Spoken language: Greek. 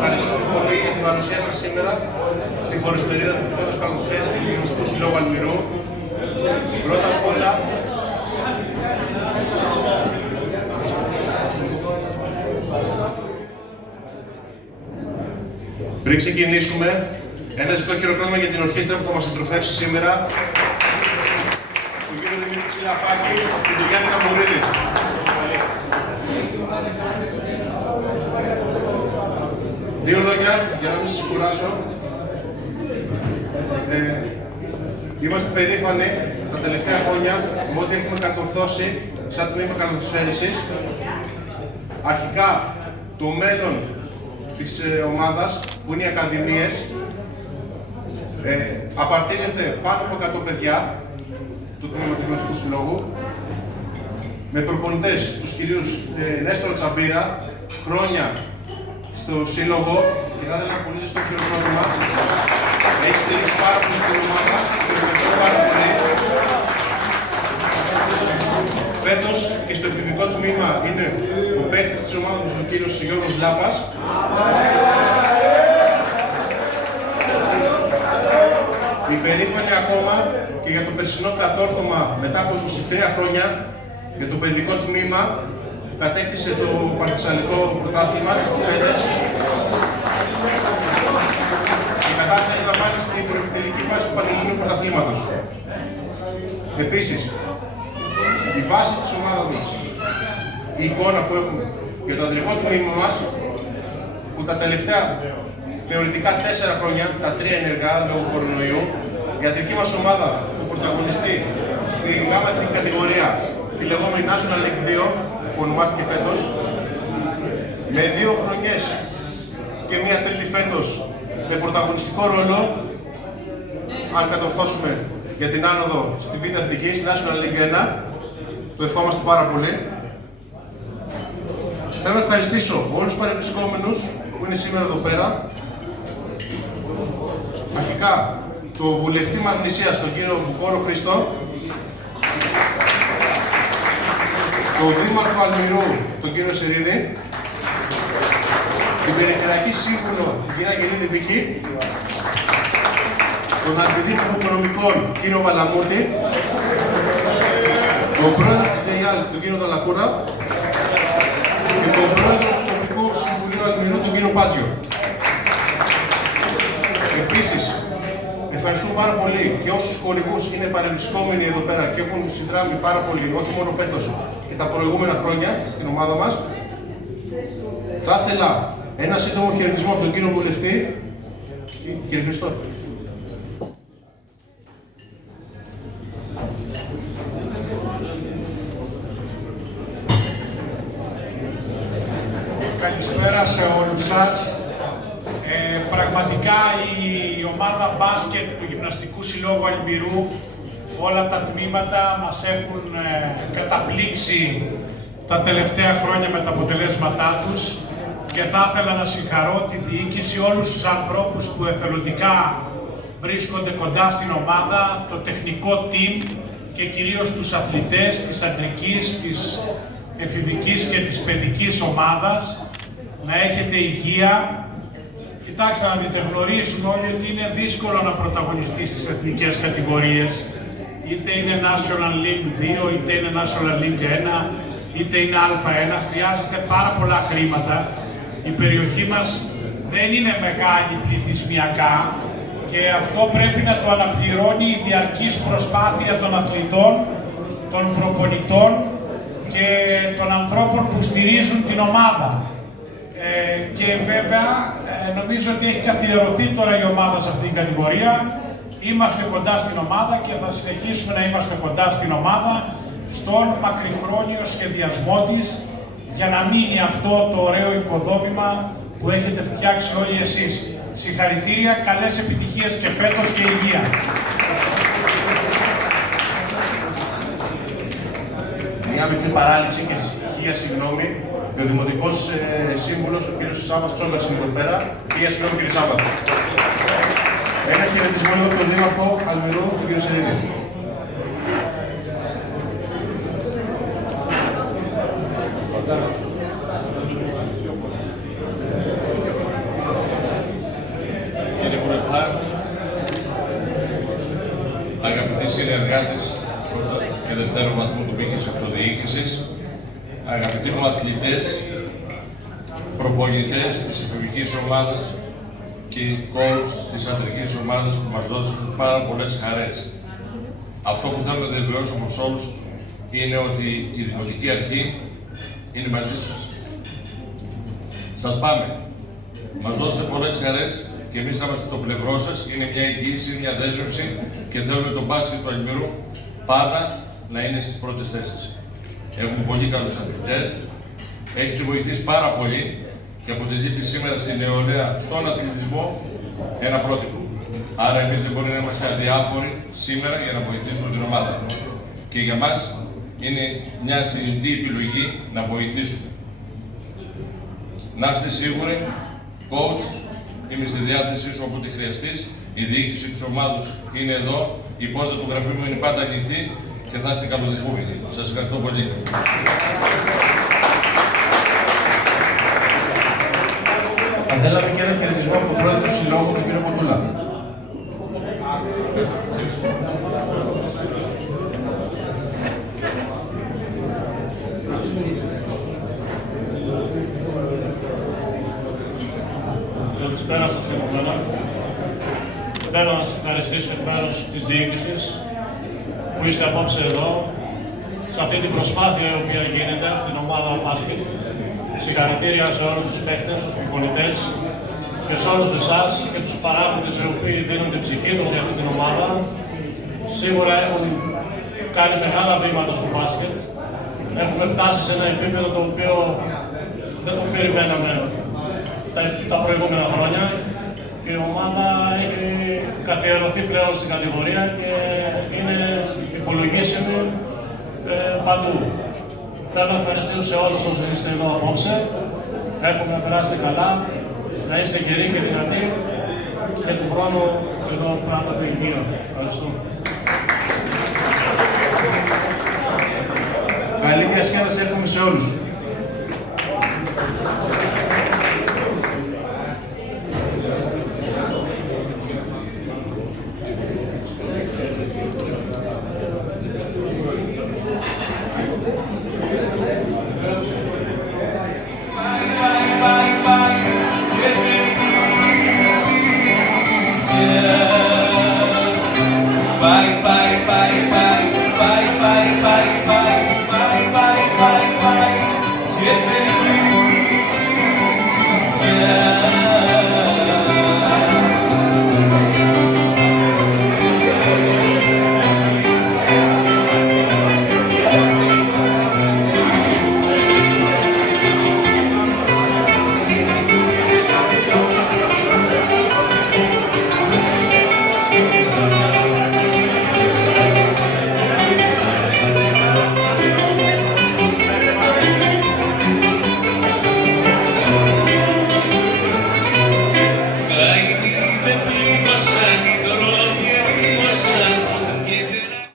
ευχαριστώ πολύ για την παρουσία σας σήμερα στην χωρισμερίδα του Πόντος Καλαθοσφαίρισης του Γυμναστικού Συλλόγου Αλμυρού. Πρώτα απ' όλα, πριν ξεκινήσουμε, ένα ζητό χειροκρότημα για την ορχήστρα που θα μας συντροφεύσει σήμερα, τον κύριο Δημήτρη Τσιλαφάκη και τον Γιάννη Καμπουρίδη. Δύο λόγια για να μην σας κουράσω. Είμαστε περήφανοι τα τελευταία χρόνια με ό,τι έχουμε κατορθώσει σαν τμήμα καλαθοσφαίρισης. Αρχικά, το μέλλον της ομάδας, που είναι οι ακαδημίες, απαρτίζεται πάνω από 100 παιδιά του Τμήματος του Γυμναστικού Συλλόγου, με προπονητές τους κυρίους Νέστορα Τσαμπίρα, χρόνια στο Σύλλογο, και θα ήθελα να πουλήσω στο χειροκρότημα. Έχει στηρίξει πάρα πολύ την ομάδα, το ευχαριστώ πάρα πολύ. Φέτος και στο εφηβικό τμήμα είναι ο παίκτης της ομάδας, ο κύριος Γιώργος Λάπας. Υπερήφανοι ακόμα και για το περσινό κατόρθωμα μετά από 23 χρόνια για το παιδικό τμήμα που κατέκτησε το παρτιζανικό πρωτάθλημα στους παιδες και κατάφερε να πάνε στην προεπιτελική φάση του Πανελληνίου Πρωταθλήματος. Επίσης, η βάση της ομάδας μας, η εικόνα που έχουμε για το αντρικό τμήμα μας, που τα τελευταία θεωρητικά 4 χρόνια, τα 3 ενεργά λόγω κορονοϊού, η αντρική μας ομάδα που πρωταγωνιστεί στη γάμα εθνική κατηγορία, τη λεγόμενη National League 2, που ονομάστηκε φέτος, με 2 χρονιές και μία τρίτη φέτος με πρωταγωνιστικό ρόλο, αν κατορθώσουμε για την άνοδο στη Β' Εθνική, στη National League 1, το ευχόμαστε πάρα πολύ. Θέλω να ευχαριστήσω όλους τους παρευρισκόμενους που είναι σήμερα εδώ πέρα. Αρχικά, το βουλευτή Μαγνησίας, τον κύριο Μπουκόρο Χρήστο, το δήμαρχο Αλμυρού, τον κύριο Σερίδη, την περιφερειακή σύμβουλο, την κυρία Γερίδη Βίκη, τον αντιδήμαρχο οικονομικών, κύριο Βαλαμούτη, τον πρόεδρο της ΔΕΙΑΛ, τον κύριο Δαλακούρα, και τον πρόεδρο του τοπικού συμβουλίου Αλμυρού, τον κύριο Πάτζιο. Επίσης, ευχαριστούμε πάρα πολύ και όσους χορηγούς είναι παρευρισκόμενοι εδώ πέρα και έχουν συνδράμει πάρα πολύ, όχι μόνο φέτος και τα προηγούμενα χρόνια στην ομάδα μας. Θα ήθελα ένα σύντομο χαιρετισμό από τον κύριο βουλευτή. Κύριε Χριστό. Καλησπέρα σε όλους σας. Πραγματικά η ομάδα μπάσκετ του Γυμναστικού Συλλόγου Αλμυρού, όλα τα τμήματα μας έχουν καταπλήξει τα τελευταία χρόνια με τα αποτελέσματά τους και θα ήθελα να συγχαρώ τη διοίκηση, όλους τους ανθρώπους που εθελοντικά βρίσκονται κοντά στην ομάδα, το τεχνικό team και κυρίως τους αθλητές της αντρικής, της εφηβικής και της παιδικής ομάδας. Να έχετε υγεία. Κοιτάξτε να δείτε, γνωρίζουμε όλοι ότι είναι δύσκολο να πρωταγωνιστεί στις εθνικές κατηγορίες. Είτε είναι National League 2, είτε είναι National League 1, είτε είναι Α1. Χρειάζεται πάρα πολλά χρήματα. Η περιοχή μας δεν είναι μεγάλη πληθυσμιακά και αυτό πρέπει να το αναπληρώνει η διαρκής προσπάθεια των αθλητών, των προπονητών και των ανθρώπων που στηρίζουν την ομάδα. Και βέβαια, νομίζω ότι έχει καθιερωθεί τώρα η ομάδα σε αυτήν την κατηγορία. Είμαστε κοντά στην ομάδα και θα συνεχίσουμε να είμαστε κοντά στην ομάδα στον μακριχρόνιο σχεδιασμό της για να μείνει αυτό το ωραίο οικοδόμημα που έχετε φτιάξει όλοι εσείς. Συγχαρητήρια, καλές επιτυχίες και φέτος και υγεία. Μια μικρή παράληψη και χίλια συγγνώμη. Και ο Δημοτικός Σύμβουλος, ο κ. Σάββας Τσόγκας, είναι εδώ πέρα. Χίλια συγγνώμη, κ. Σάββα. Ένα χαιρετισμό από τον Δήμαρχο Αλμυρού, τον κ. Σερίδη. αγαπητοί συνεργάτες και δευτέρου βαθμού του Μίκης Αυτοδιοίκησης, αγαπητοί μου αθλητές, προπονητές της εφηβικής ομάδας και coach της αντρικής ομάδας που μας δώσουν πάρα πολλές χαρές. Αυτό που θέλω να διαβεβαιώσω προς όλους είναι ότι η Δημοτική Αρχή είναι μαζί σας. Σας πάμε. Μας δώσετε πολλές χαρές και εμείς θα είμαστε στο πλευρό σας. Είναι μια εγγύηση, μια δέσμευση και θέλουμε τον μπάσκετ του Αλμυρού πάντα να είναι στις πρώτες θέσεις. Έχουμε πολύ καλούς αθλητές, έχετε βοηθήσει πάρα πολύ και αποτελείται σήμερα στην νεολαία, στον αθλητισμό, ένα πρότυπο. Άρα εμείς δεν μπορούμε να είμαστε αδιάφοροι σήμερα για να βοηθήσουμε την ομάδα. Και για μας είναι μια συνειδητή επιλογή να βοηθήσουμε. Να είστε σίγουροι, coach, είμαι στη διάθεσή σου όποτε χρειαστείς. Η διοίκηση της ομάδας είναι εδώ, η πόρτα του γραφείου μου είναι πάντα ανοιχτή και θα είστε καλοδεχούμενοι. Σας ευχαριστώ πολύ. Θα θέλαμε και ένα χαιρετισμό από τον πρόεδρο του Συλλόγου, τον κύριο Ποτούλα. Καλησπέρα σας και από μένα. Θέλω να σας ευχαριστήσω εκ μέρους της διοίκησης που είστε απόψε εδώ, σε αυτή την προσπάθεια η οποία γίνεται από την ομάδα μπάσκετ. Συγχαρητήρια σε όλους τους παίκτες, τους προπονητές και σε όλους εσάς και τους παράγοντες οι οποίοι δίνουν την ψυχή τους για αυτή την ομάδα. Σίγουρα έχουν κάνει μεγάλα βήματα στο μπάσκετ. Έχουμε φτάσει σε ένα επίπεδο το οποίο δεν το περιμέναμε τα προηγούμενα χρόνια και η ομάδα έχει καθιερωθεί πλέον στην κατηγορία και είναι υπολογίσιμη παντού. Θέλω να ευχαριστήσω σε όλους όσους είστε εδώ απόψε. Εύχομαι να περάσετε καλά, να είστε γεροί και δυνατοί και του χρόνου εδώ πράγματα με υγεία. Ευχαριστώ. Καλή διασκέδαση εύχομαι σε όλους.